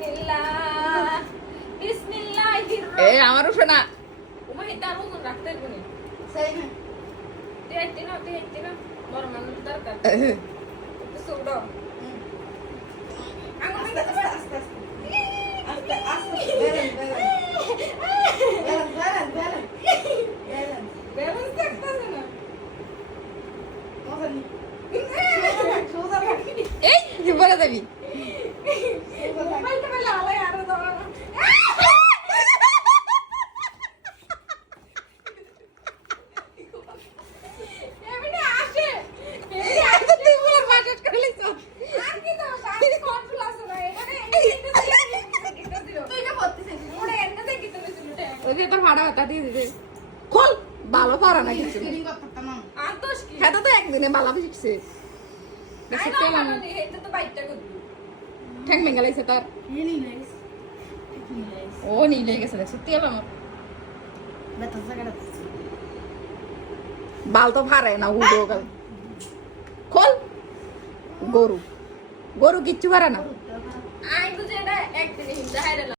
বিসমিল্লাহ বিসমিল্লাহির এ আমারও শোনা ওমা এটা ওজন রাখতে হবে সেই না তুই বড় মানুষ দরকার তো ছোট আস্তে আস্তে আস্তে আস্তে আস্তে ব্যালেন্স ব্যালেন্স থাকতেছে না সোজা থাক এই কি বলে যাবি মোবাইলটা বেলা আলাই আরো দাও এমনি আসে তুই পুরো বাজেট করে লিছ আর কি দাও সাইজ কন্ট্রোল আছে না এখানে এটা দিল তুই এটা করতেছিস ওরে এন্ড থেকে দিতে হইছিল ওই যে তোর ভাড়া কথা দিয়ে দিতে খোল ভালো পারা না কিছু স্ক্রিন করতে না আর দোষ কি হ্যাঁ তো একদিনে ভালো শিখছে আই না ভালো নেই এটা তো বাইকটা করবি ঠ্যাং ভেঙে লাগছে তার রিয়েলি নাইস ও নিলে গেছে দেখছি তেল আমার বেটা জায়গাটা বাল তো ভারে না উড়ো গেল খোল গরু গরু কিচ্ছু পারে না আই বুঝে এটা এক দিনে হিন্দা হাইরা